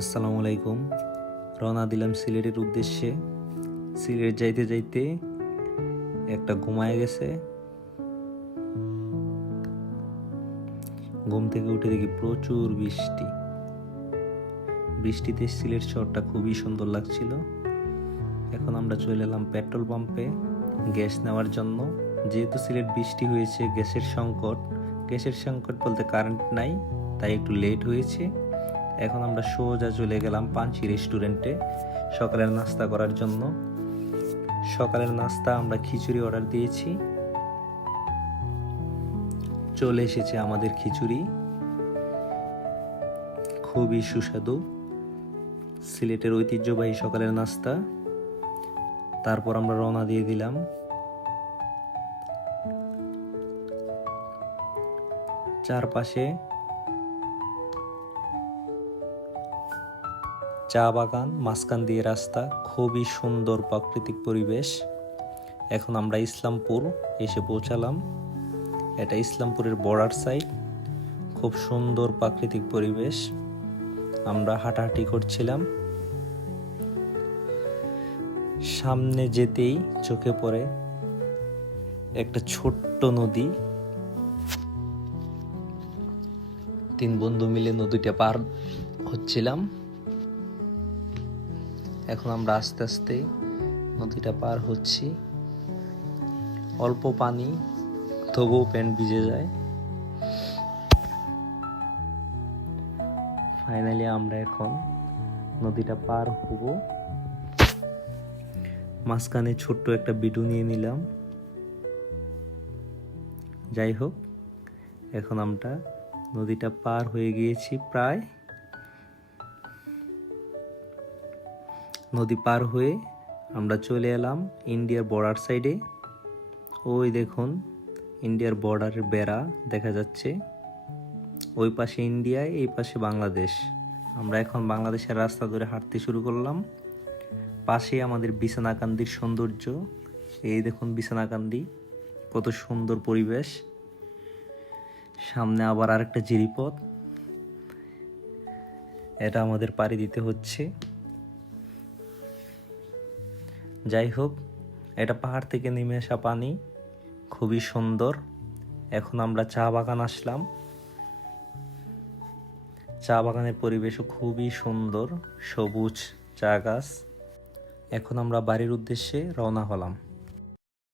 আসসালামু আলাইকুম। রওনা দিলাম সিলেটের উদ্দেশ্যে। সিলেট যাইতে যাইতে একটা ঘুমায় গেছে। ঘুম থেকে উঠে দেখি প্রচুর বৃষ্টি। বৃষ্টিতে সিলেট শহরটা খুবই সুন্দর লাগছিল। এখন আমরা চলে এলাম পেট্রোল পাম্পে গ্যাস নেওয়ার জন্য। যেহেতু সিলেট বৃষ্টি হয়েছে, গ্যাসের সংকট বলতে কারেন্ট নাই, তাই একটু লেট হয়েছে। এখন আমরা সোজা চলে গেলাম পাঞ্চি রেস্টুরেন্টে সকালের নাস্তা করার জন্য। সকালের নাস্তা আমরা খিচুড়ি অর্ডার দিয়েছি। চলে এসেছে আমাদের খিচুড়ি, খুবই সুস্বাদু। সিলেটের ঐতিহ্যবাহী সকালের নাস্তা। তারপর আমরা রওনা দিয়ে দিলাম। চারপাশে চা বাগান, মাঝখান দিয়ে রাস্তা, খুবই সুন্দর প্রাকৃতিক পরিবেশ। এখন আমরা ইসলামপুর এসে পৌঁছালাম। এটা ইসলামপুরের বর্ডার সাইড, খুব সুন্দর প্রাকৃতিক পরিবেশ। আমরা হাঁটাহাঁটি করছিলাম। সামনে যেতেই চোখে পড়ে একটা ছোট্ট নদী। 3 বন্ধু মিলে নদীটা পার হচ্ছিলাম। এখন আমরা আস্তে আস্তে নদীটা পার হচ্ছি। অল্প পানি, তবুও প্যান্ট ভিজে যায়। ফাইনালি আমরা এখন নদীটা পার হব। মাঝখানে ছোট্ট একটা বিটু নিয়ে নিলাম। যাই হোক, এখন আমরা নদীটা পার হয়ে গিয়েছি প্রায়। নদী পার হয়ে আমরা চলে এলাম ইন্ডিয়ার বর্ডার সাইডে। ওই দেখুন, ইন্ডিয়ার বর্ডারের বেড়া দেখা যাচ্ছে। ওই পাশে ইন্ডিয়া, এই পাশে বাংলাদেশ। আমরা এখন বাংলাদেশের রাস্তা ধরে হাঁটতে শুরু করলাম। পাশে আমাদের বিছনাকান্দির সৌন্দর্য। এই দেখুন বিছনাকান্দি, কত সুন্দর পরিবেশ। সামনে আবার আরেকটা জিরিপথ, এটা আমাদের পাড়ি দিতে হচ্ছে। যাই হোক, এটা পাহাড় থেকে নেমে আসা পানি, খুবই সুন্দর। এখন আমরা চা বাগান আসলাম। চা বাগানের পরিবেশও খুবই সুন্দর, সবুজ চা গাছ। এখন আমরা বাড়ির উদ্দেশ্যে রওনা হলাম।